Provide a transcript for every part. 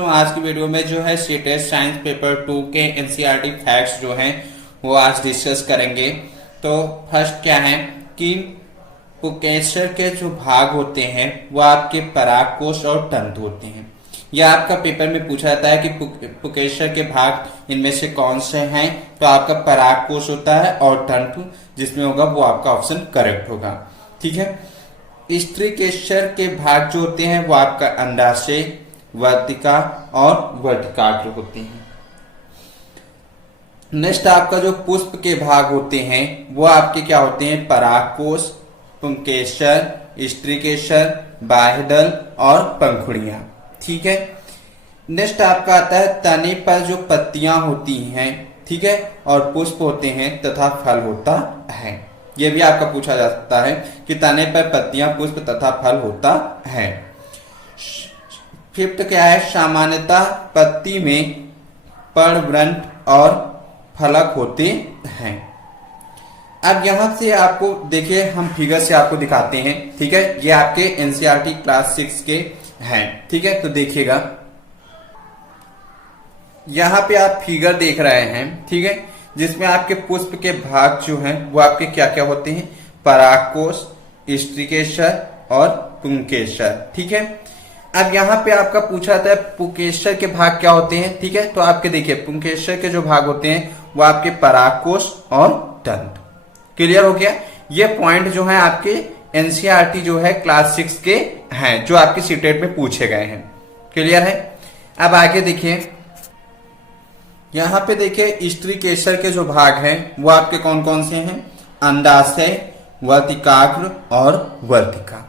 दोस्तों, आज की वीडियो में जो है सीटेट साइंस पेपर 2 के एनसीईआरटी फैक्ट्स जो हैं वो आज डिस्कस करेंगे। तो फर्स्ट क्या है कि पुकेसर के जो भाग होते हैं वो आपके परागकोश और तंतु होते हैं। यह आपका पेपर में पूछा जाता है कि पुकेसर के भाग इनमें से कौन से हैं। तो आपका परागकोश होता है और तंतु जिसमें होगा वो आपका ऑप्शन करेक्ट होगा। ठीक है। स्त्रीकेसर के भाग जो होते हैं वो आपका अंडाशय, वर्तिका और वर्तिकाग्र होते हैं। नेक्स्ट आपका जो पुष्प के भाग होते हैं वो आपके क्या होते हैं, परागकोश, पुंकेसर, स्त्रीकेसर, बाह्यदल और पंखुड़ियां। ठीक है। नेक्स्ट आपका आता है तने पर जो पत्तियां होती हैं, ठीक है, और पुष्प होते हैं तथा फल होता है। यह भी आपका पूछा जा सकता है कि तने पर पत्तियां, पुष्प तथा फल होता है। फिफ्थ क्या है, सामान्यतः पत्ती में पर्णवृंत और फलक होते हैं। अब यहां से आपको देखिए, हम फिगर से आपको दिखाते हैं। ठीक है। ये आपके एनसीईआरटी क्लास 6 के हैं। ठीक है। तो देखिएगा, यहां पे आप फिगर देख रहे हैं, ठीक है, जिसमें आपके पुष्प के भाग जो हैं वो आपके क्या क्या होते हैं, परागकोश, स्त्रीकेसर और पुंकेसर। ठीक है। अब यहाँ पे आपका पूछा था पुंकेसर के भाग क्या होते हैं। ठीक है। तो आपके देखिए, पुंकेसर के जो भाग होते हैं वो आपके परागकोश और तंतु। क्लियर हो गया। ये पॉइंट जो है आपके एनसीईआरटी जो है क्लास 6 के हैं, जो आपके सीटेट में पूछे गए हैं। क्लियर है। अब आगे देखिए, यहां पे देखिए स्त्रीकेसर के जो भाग हैं वो आपके कौन कौन से हैं, अंडाशय, वर्तिकाग्र और वर्तिका।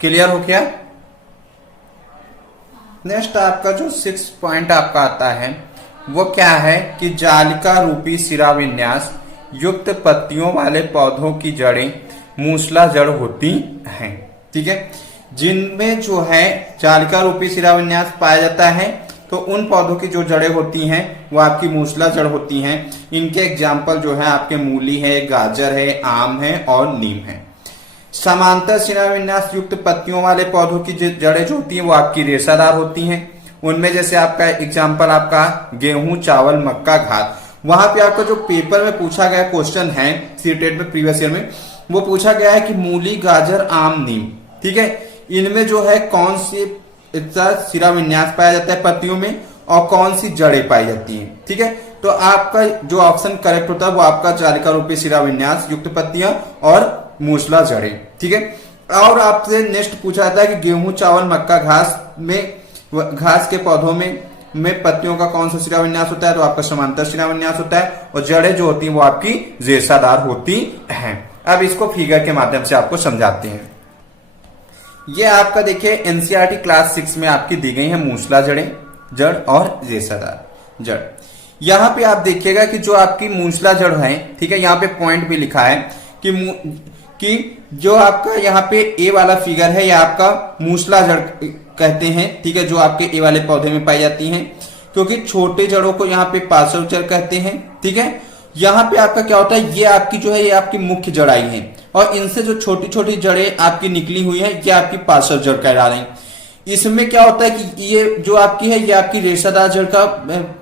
क्लियर हो गया। नेक्स्ट आपका जो 6 पॉइंट आपका आता है वो क्या है कि जालिका रूपी शिरा विन्यास युक्त पत्तियों वाले पौधों की जड़ें मूसला जड़ होती हैं। ठीक है। जिनमें जो है जालिका रूपी शिरा विन्यास पाया जाता है तो उन पौधों की जो जड़ें होती हैं वो आपकी मूसला जड़ होती हैं। इनके एग्जाम्पल जो है आपके मूली है, गाजर है, आम है और नीम है। समांतर शिराविन्यास युक्त पत्तियों वाले पौधों की जड़ें जो होती हैं वो आपकी रेशादार होती हैं। उनमें जैसे आपका एग्जाम्पल आपका गेहूं, चावल, मक्का, घास। वहां पे आपका जो पेपर में पूछा गया क्वेश्चन है सीटेट में प्रीवियस ईयर में, वो पूछा गया है कि मूली, गाजर, आम, नीम, ठीक है, इनमें जो है कौन सी शिरा विन्यास पाया जाता है पत्तियों में और कौन सी जड़ें पाई जाती हैं। ठीक है। तो आपका जो ऑप्शन करेक्ट होता है वो आपका जालिका रूपी शिरा विन्यास युक्त पत्तियां और मूसला जड़ें। ठीक है। और आपसे नेक्स्ट पूछा जाता है कि गेहूं, चावल, मक्का, घास के पौधों में पत्तियों का कौन सा शिरा विन्यास होता है। तो आपका समांतर शिरा विन्यास होता है और जड़ें जो होती हैं वो आपकी रेशादार होती हैं। अब इसको फिगर के माध्यम से आपको समझाते हैं। ये आपका देखिए एनसीईआरटी क्लास 6 में आपकी दी गई है मूसला जड़ और रेशादार जड़। यहां पे आप देखिएगा कि जो आपकी मूसला जड़ है, ठीक है, यहाँ पे पॉइंट भी लिखा है कि जो आपका यहाँ पे ए वाला फिगर है, यह आपका मूसला जड़ कहते हैं। ठीक है। जो आपके ए वाले पौधे में पाई जाती हैं, क्योंकि छोटे जड़ों को यहाँ पे पार्श्व जड़ कहते हैं। ठीक है। यहाँ पे आपका क्या होता है, ये आपकी जो है ये आपकी मुख्य जड़ाई है और इनसे जो छोटी छोटी जड़ें आपकी निकली हुई है ये आपकी पार्श्व जड़ कहला रही। इसमें क्या होता है कि ये जो आपकी है ये आपकी रेशादार जड़ का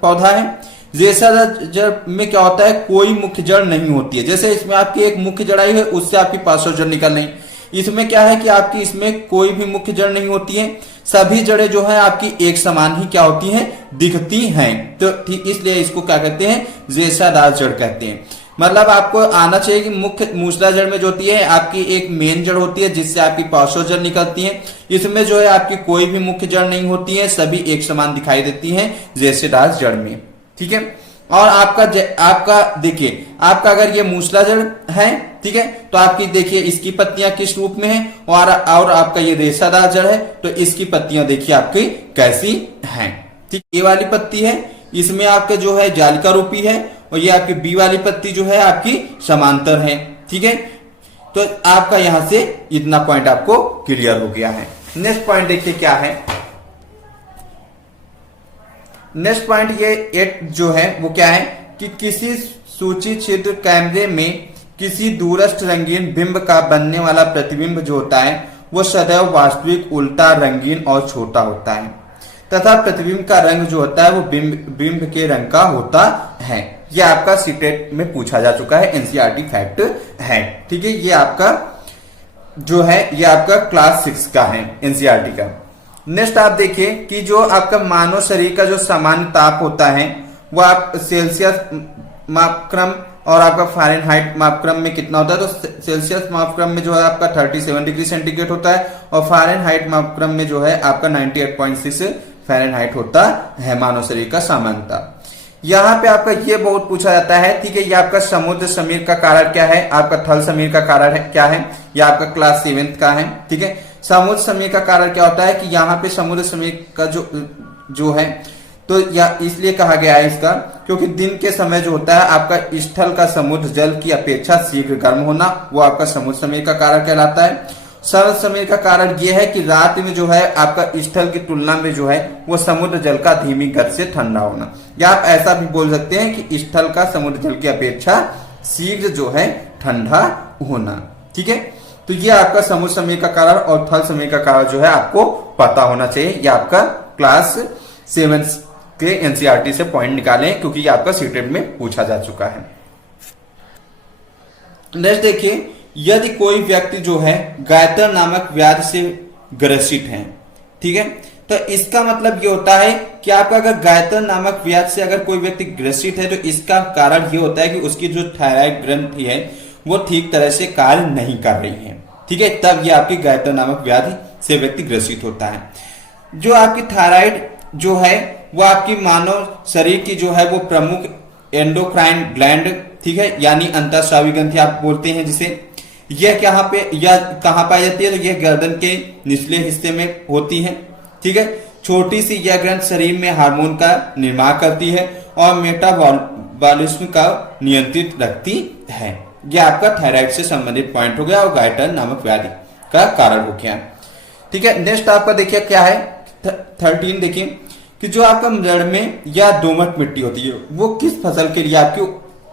पौधा है। रेशादार जड़ में क्या होता है, कोई मुख्य जड़ नहीं होती है। जैसे इसमें आपकी एक मुख्य जड़ाई है, उससे आपकी पार्श्व जड़ निकल रही। इसमें क्या है कि आपकी इसमें कोई भी मुख्य जड़ नहीं होती है। सभी जड़ें जो है आपकी एक समान ही क्या होती हैं, दिखती हैं। तो ठीक इसलिए इसको क्या कहते हैं, रेशादार जड़ कहते हैं। मतलब आपको आना चाहिए कि मुख्य मूसला जड़ में जो होती है आपकी एक मेन जड़ होती है जिससे आपकी पार्श्व जड़ निकलती है। इसमें जो है आपकी कोई भी मुख्य जड़ नहीं होती है, सभी एक समान दिखाई देती हैं रेशेदार जड़ में। ठीक है। और आपका देखिए, आपका अगर ये मूसला जड़ है, ठीक है, तो आपकी देखिए इसकी पत्तियां किस रूप में है और आपका ये रेशादार जड़ है तो इसकी पत्तियां देखिए आपकी कैसी हैं। ठीक। ये वाली पत्ती है, इसमें आपके जो है जालिका रूपी है और ये आपकी बी वाली पत्ती जो है आपकी समांतर है। ठीक है। तो आपका यहां से इतना पॉइंट आपको क्लियर हो गया है। नेक्स्ट पॉइंट देखिए क्या है। नेक्स्ट पॉइंट ये 8 जो है वो क्या है कि किसी सूची छिद्र कैमरे में किसी दूरस्थ रंगीन बिंब का बनने वाला प्रतिबिंब जो होता है वो सदैव वास्तविक, उल्टा, रंगीन और छोटा होता है। तथा प्रतिबिंब का रंग जो होता है वो बिंब के रंग का होता है। ये आपका सीटेट में पूछा जा चुका है, एनसीईआरटी फैक्ट है। ठीक है, ये आपका जो है ये आपका क्लास 6 का है एनसीईआरटी का। नेक्स्ट आप देखिए कि जो आपका मानव शरीर का जो सामान्य ताप होता है वो आप सेल्सियस मापक्रम और आपका फ़ारेनहाइट मापक्रम में कितना होता है, तो सेल्सियस मापक्रम में जो है आपका 37 डिग्री सेंटीग्रेड होता है और फ़ारेनहाइट मापक्रम में जो है आपका 98.6 फ़ारेनहाइट होता है मानव शरीर का सामान्यता। यहाँ पे आपका ये बहुत पूछा जाता है। ठीक है, ये आपका समुद्र समीर का कारण क्या है, आपका थल समीर का कारण है क्या है, ये आपका क्लास 7 का है। ठीक है, समुद्र समीर का कारण क्या होता है कि यहाँ पे समुद्र समीर का जो है तो या इसलिए कहा गया है इसका क्योंकि दिन के समय जो होता है आपका स्थल का समुद्र जल की अपेक्षा शीघ्र गर्म होना वो आपका समुद्र समीर का कारण कहलाता है। शरद समीर का कारण यह है कि रात में जो है आपका स्थल की तुलना में जो है वो समुद्र जल का धीमी गति से ठंडा होना, या आप ऐसा भी बोल सकते हैं कि स्थल का समुद्र जल की अपेक्षा शीघ्र जो है ठंडा होना। ठीक है, तो ये आपका समुद्र समीर का कारण और थल समीर का कारण जो है आपको पता होना चाहिए। ये आपका क्लास 7 के एनसीईआरटी से पॉइंट निकालें क्योंकि ये आपका सीटेट में पूछा जा चुका है। नेक्स्ट देखिए, यदि कोई व्यक्ति जो है गायतर नामक व्याधि से ग्रसित है, ठीक है, तो इसका मतलब ये होता है कि आपका अगर गायतर नामक व्याधि से अगर कोई व्यक्ति ग्रसित है तो इसका कारण ये होता है कि उसकी जो थायराइड ग्रंथि है वो ठीक तरह से कार्य नहीं कर रही है। ठीक है, तब ये आपकी गायतर नामक व्याधि से व्यक्ति ग्रसित होता है। जो आपकी थायराइड जो है वो आपकी मानव शरीर की जो है वो प्रमुख एंडोक्राइन ग्लैंड, ठीक है, यानी अंतःस्रावी ग्रंथि आप बोलते हैं जिसे, यह कहाँ पाई जाती है, तो यह गर्दन के निचले हिस्से में होती है। ठीक है, छोटी सी यह ग्रंथ शरीर में हार्मोन का निर्माण करती है और मेटाबॉलिज्म का नियंत्रित रखती है। यह आपका थायराइड से संबंधित पॉइंट हो गया और गायटर नामक व्याधि का कारण हो गया। ठीक है, नेक्स्ट आपका देखिए क्या है 13 देखिए कि जो आपका जड़ में या दोमट मिट्टी होती है वो किस फसल के लिए आपकी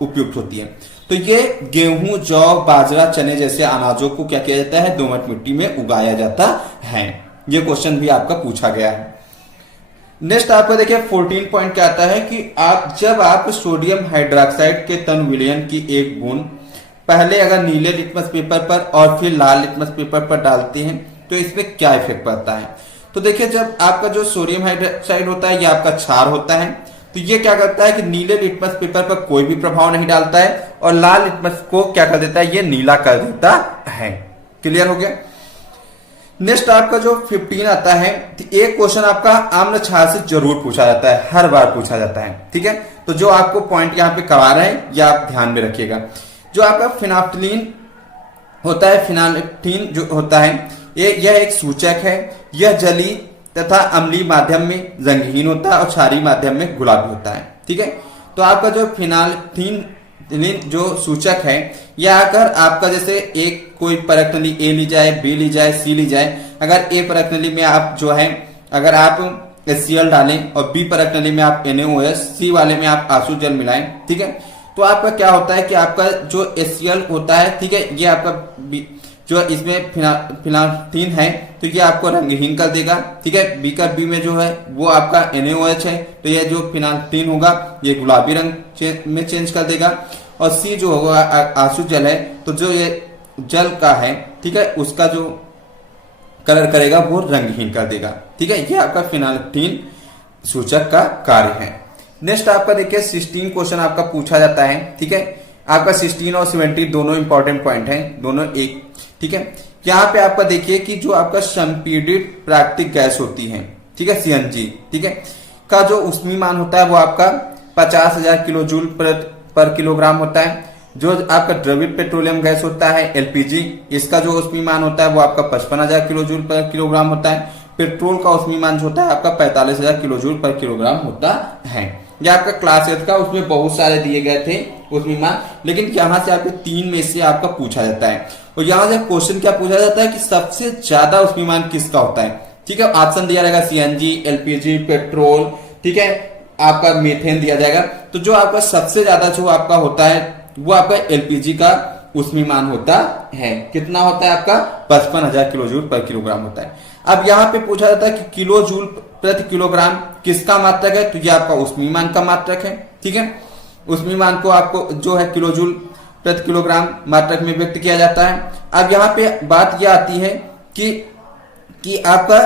उपयुक्त होती है, तो ये गेहूं, जौ, बाजरा, चने जैसे अनाजों को क्या किया जाता है, दोमट मिट्टी में उगाया जाता है। ये क्वेश्चन भी आपका पूछा गया है। नेक्स्ट आपका देखिए 14 पॉइंट क्या आता है कि जब आप सोडियम हाइड्रोक्साइड के तन विलयन की एक बूंद पहले अगर नीले लिटमस पेपर पर और फिर लाल लिटमस पेपर पर डालते हैं तो इसमें क्या इफेक्ट पड़ता है। तो देखिए, जब आपका जो सोडियम हाइड्रोक्साइड होता है ये आपका क्षार होता है, तो ये क्या करता है कि नीले लिटमस पेपर पर कोई भी प्रभाव नहीं डालता है और लाल लिटमस को क्या कर देता है, ये नीला कर देता है। क्लियर हो गया। नेक्स्ट आपका जो 15 आता है, एक क्वेश्चन आपका आम्ल क्षार से जरूर पूछा जाता है, हर बार पूछा जाता है। ठीक है, तो जो आपको पॉइंट यहाँ पे करवा रहे हैं ये आप ध्यान में रखिएगा। जो आपका फिनाफ्थलीन होता है, फिनाल्थीन जो होता है यह एक सूचक है। यह जलीय तथा अम्लीय माध्यम में रंगहीन होता है और क्षारीय माध्यम में गुलाबी होता है। ठीक है, तो आपका जो फिनाल्थीन जो सूचक है यह आकर आपका जैसे एक कोई परत नली ए ली जाए, बी ली जाए, सी ली जाए। अगर ए परत नली में आप जो है अगर आप HCl डालें और बी परत नली में आप NaOH, सी वाले में आप आंसू जल मिलाएं, ठीक है, तो आपका क्या होता है कि आपका जो HCl होता है, ठीक है, ये आपका जो इसमें फिनाल्थीन है तो ये आपको रंगहीन कर देगा। ठीक है, बी का बी में जो है वो आपका NaOH है तो ये जो फिनाल्थीन होगा ये गुलाबी रंग में चेंज कर देगा। और सी जो होगा आंसू जल है तो जो ये जल का है, ठीक है, उसका जो कलर करेगा वो रंगहीन कर देगा। ठीक है, ये आपका फिनाल्थीन सूचक का कार्य है। नेक्स्ट आपका देखिए 16 क्वेश्चन आपका पूछा जाता है। ठीक है, आपका 16 और 17 दोनों इंपॉर्टेंट पॉइंट हैं, दोनों एक। ठीक है, यहाँ पे आपका देखिए कि जो आपका संपीड़ित प्राकृतिक गैस होती है, ठीक है, CNG, ठीक है, का जो ऊष्मीमान होता है वो आपका 50,000 किलो जूल पर किलोग्राम होता है। जो आपका द्रवित पेट्रोलियम गैस होता है LPG, इसका जो ऊष्मीमान होता है वो आपका 55,000 किलो जूल पर किलोग्राम होता है। पेट्रोल का ऊष्मीमान जो होता है आपका 45,000 किलो जूल पर किलोग्राम होता है। ये आपका क्लास 8 का, उसमें बहुत सारे दिए गए थे ऊष्मीमान, लेकिन यहाँ से आपके 3 में से आपका पूछा जाता है। और यहाँ से क्वेश्चन क्या पूछा जाता है कि सबसे ज्यादा ऊष्मीमान किसका होता है। ठीक है, ऑप्शन दिया रहेगा CNG, LPG, पेट्रोल, ठीक है, आपका मीथेन दिया जाएगा। तो जो आपका सबसे ज्यादा जो आपका होता है वो आपका LPG का ऊष्मीमान होता है। कितना होता है आपका 55,000 किलो जूल पर किलोग्राम होता है। अब यहाँ पे पूछा जाता है कि किलो जूल प्रति किलोग्राम किसका मात्रक है, तो ये आपका ऊष्मीमान का मात्रक है। ठीक है, ऊष्मीमान को आपको जो है किलो जूल प्रति किलोग्राम मात्रक में व्यक्त किया जाता है। अब यहाँ पे बात यह आती है कि आपका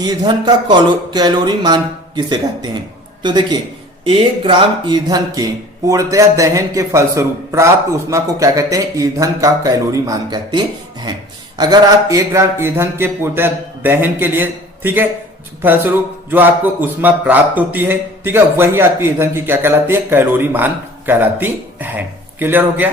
ईंधन का कैलोरी मान किसे कहते हैं। तो देखिए 1 ग्राम ईंधन के पूर्णतया दहन के फलस्वरूप प्राप्त ऊष्मा को क्या कहते हैं, ईंधन का कैलोरी मान कहते हैं। अगर आप 1 ग्राम ईंधन के पूर्णतया दहन के लिए, ठीक है, फलस्वरूप जो आपको ऊष्मा प्राप्त होती है, ठीक है, वही आपकी ईंधन की क्या कहलाती है, कैलोरी मान कहलाती है। क्लियर हो गया।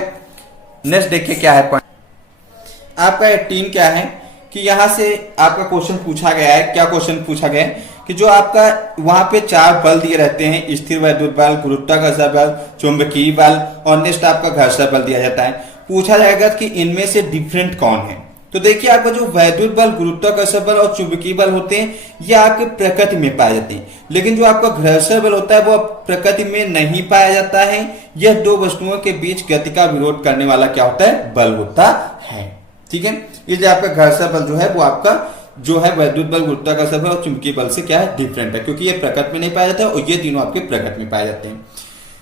नेक्स्ट देखिए क्या है पॉइंट आपका 18 क्या है कि यहां से आपका क्वेश्चन पूछा गया है। क्या क्वेश्चन पूछा गया है कि जो आपका वहां पे 4 बल दिए रहते हैं, स्थिर वैद्युत बल, गुरुत्वाकर्षण बल, चुंबकीय बल और नेक्स्ट आपका घर्षण बल दिया जाता है। पूछा जाएगा कि इनमें से डिफरेंट कौन है। तो देखिए आपका जो वैद्युत बल, गुरुत्वाकर्षण बल और चुंबकीय बल होते हैं ये आपके प्रकृति में पाए जाते हैं, लेकिन जो आपका घर्षण बल होता है वो प्रकृति में नहीं पाया जाता है। यह 2 वस्तुओं के बीच गति का विरोध करने वाला क्या होता है, बल होता है। ठीक है, इसलिए आपका घर्षण बल जो है वो आपका जो है वैद्युत बल, गुरुत्वाकर्षण बल और चुंबकीय बल से क्या है, डिफरेंट है, क्योंकि ये प्रकृति में नहीं पाया जाता है और ये तीनों आपके प्रकृति में पाए जाते हैं।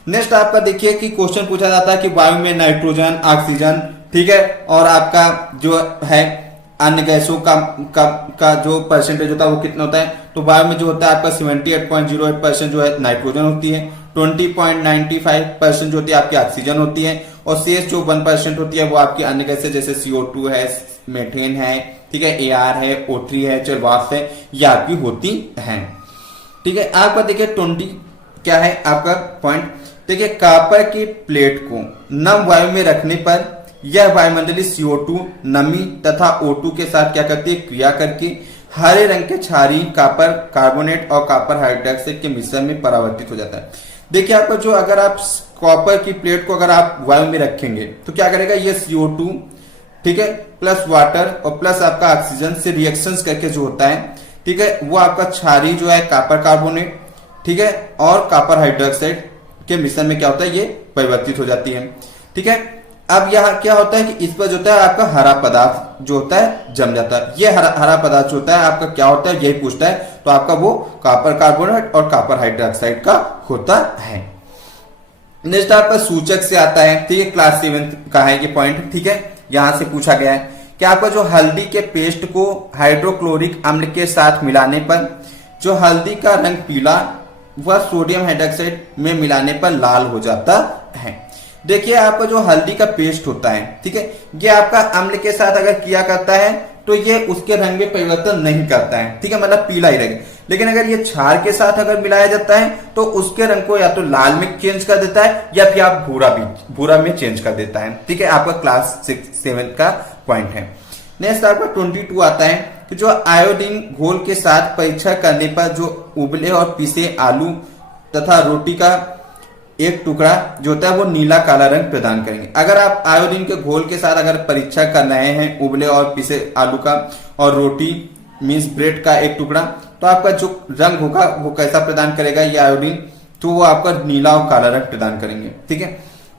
नेक्स्ट आपका देखिए कि क्वेश्चन पूछा जाता है कि वायु में नाइट्रोजन, ऑक्सीजन, ठीक है, और आपका जो है अन्य गैसों का जो परसेंटेज होता है वो कितना होता है। तो वायु में जो होता है आपका 78.08% जो है नाइट्रोजन होती है, 20.95% जो होती है आपकी ऑक्सीजन होती है और शेष जो 1% होती है वो आपकी अन्य गैसें जैसे CO2 है, मेथेन है, ठीक है, AR है, O3 है, जल वाष्प है, ये आपकी होती है। ठीक है, आपका देखिए 20 क्या है आपका पॉइंट। देखिए कॉपर की प्लेट को नम वायु में रखने पर यह वायुमंडलीय CO2 नमी तथा O2 के साथ क्या करती है, क्रिया करके हरे रंग के क्षारीय कॉपर कार्बोनेट और कॉपर हाइड्रोक्साइड के मिश्रण में परावर्तित हो जाता है। देखिए आपको जो अगर आप कॉपर की प्लेट को अगर आप वायु में रखेंगे तो क्या करेगा, ये CO2, ठीक है, प्लस वाटर और प्लस आपका ऑक्सीजन से रिएक्शंस करके जो होता है, ठीक है, वो आपका क्षारीय जो है कॉपर कार्बोनेट, ठीक है, और कॉपर हाइड्रोक्साइड के मिश्रण में क्या होता है, ये परिवर्तित हो जाती है। ठीक है, अब यहाँ क्या होता है कि इस पर जो होता है आपका हरा पदार्थ जो होता है जम जाता है। ये हरा पदार्थ जो होता है आपका क्या होता है, यही पूछता है, तो आपका वो कॉपर कार्बोनेट और कॉपर हाइड्रोक्साइड का होता है। नेक्स्ट आपका सूचक से आता है, ठीक है, क्लास 7 का है ये पॉइंट। ठीक है, यहां से पूछा गया है कि आपका जो हल्दी के पेस्ट को हाइड्रोक्लोरिक अम्ल के साथ मिलाने पर जो हल्दी का रंग पीला वह सोडियम हाइड्रोक्साइड में मिलाने पर लाल हो जाता है। देखिए आपका जो हल्दी का पेस्ट होता है, ठीक है, ये आपका अम्ल के साथ अगर किया करता है तो ये उसके रंग में परिवर्तन नहीं करता है, ठीक है, मतलब पीला ही रहेगा। लेकिन अगर ये क्षार के साथ अगर मिलाया जाता है तो उसके रंग को या तो लाल में चेंज कर देता है या फिर आप भूरा में चेंज कर देता है। ठीक है, आपका क्लास 7 का पॉइंट है। नेक्स्ट आपका 22 आता है कि जो आयोडीन घोल के साथ परीक्षण करने पर जो उबले और पीसे आलू तथा रोटी का एक टुकड़ा जो होता है वो नीला काला रंग प्रदान करेंगे। अगर आप आयोडीन के घोल के साथ अगर परीक्षा कर रहे हैं उबले और पीसे आलू का और रोटी मीन्स ब्रेड का एक टुकड़ा, तो आपका जो रंग होगा वो कैसा प्रदान करेगा ये आयोडीन, तो वो आपका नीला और काला रंग प्रदान करेंगे। ठीक है,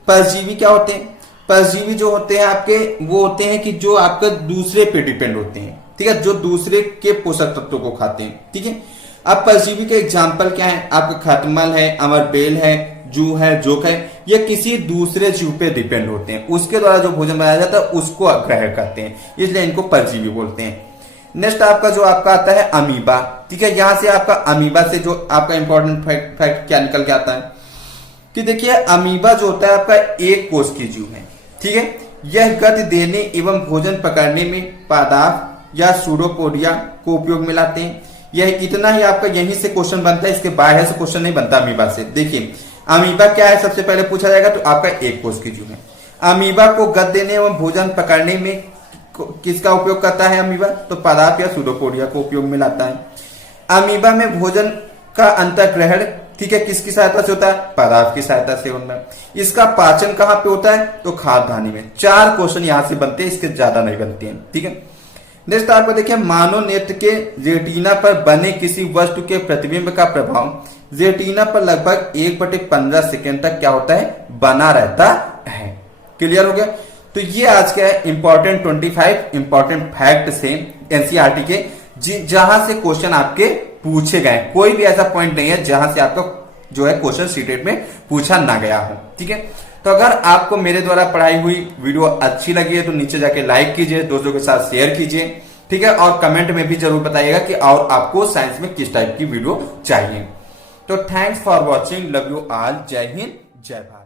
परजीवी क्या होते हैं, परजीवी जो होते हैं आपके वो होते हैं कि जो आपका दूसरे पे डिपेंड होते हैं। ठीक है, जो दूसरे के पोषक तत्वों को खाते हैं। ठीक है, अब परजीवी के एग्जाम्पल क्या है, आपका खटमल है, अमरबेल है, जू है, जोक है, ये किसी दूसरे जीव पे डिपेंड होते हैं, उसके द्वारा जो भोजन बनाया जाता है उसको ग्रहण करते हैं, इसलिए इनको परजीवी बोलते हैं। नेक्स्ट आपका जो आपका आता है अमीबा। ठीक है, यहां से आपका अमीबा से जो आपका इंपॉर्टेंट फैक्ट क्या निकल के आता है कि देखिए अमीबा जो होता है आपका एक कोष की जीव है। ठीक है, यह गति देने एवं भोजन पकड़ने में पादाफ या सूडोपोडिया को उपयोग में लाते हैं। यह इतना ही आपका यहीं से क्वेश्चन बनता है, इसके बाहर से क्वेश्चन नहीं बनता अमीबा से। देखिए अमीबा क्या है सबसे पहले पूछा जाएगा, तो आपका एक कोष की जीव है। अमीबा को गति देने एवं भोजन पकड़ने में किसका उपयोग करता है अमीबा, तो पादाफ या सूडोपोडिया को उपयोग में लाता है। अमीबा में भोजन का अंतर्ग्रहण, ठीक है, किसकी सहायता से होता है, पादाफ की सहायता से होता है। इसका पाचन कहाँ पे होता है, तो खाद्यान्नी में। 4 क्वेश्चन यहां से बनते हैं, इसके ज्यादा नहीं बनते हैं। ठीक है, नेक्स्ट आपको देखिए मानव नेत्र के रेटिना पर बने किसी वस्तु के प्रतिबिंब का प्रभाव रेटिना पर लगभग 1/15 सेकेंड तक क्या होता है, बना रहता है। क्लियर हो गया। तो ये आज का इंपॉर्टेंट 25 इंपॉर्टेंट फैक्ट से एनसीईआरटी के जहां से क्वेश्चन आपके पूछे गए। कोई भी ऐसा पॉइंट नहीं है जहां से आपका जो है क्वेश्चन सीटेट में पूछा ना गया हो। ठीक है, तो अगर आपको मेरे द्वारा पढ़ाई हुई वीडियो अच्छी लगी है तो नीचे जाके लाइक कीजिए, दोस्तों के साथ शेयर कीजिए। ठीक है, और कमेंट में भी जरूर बताइएगा कि और आपको साइंस में किस टाइप की वीडियो चाहिए। तो thanks for watching, love you all, जय हिंद, जय भारत।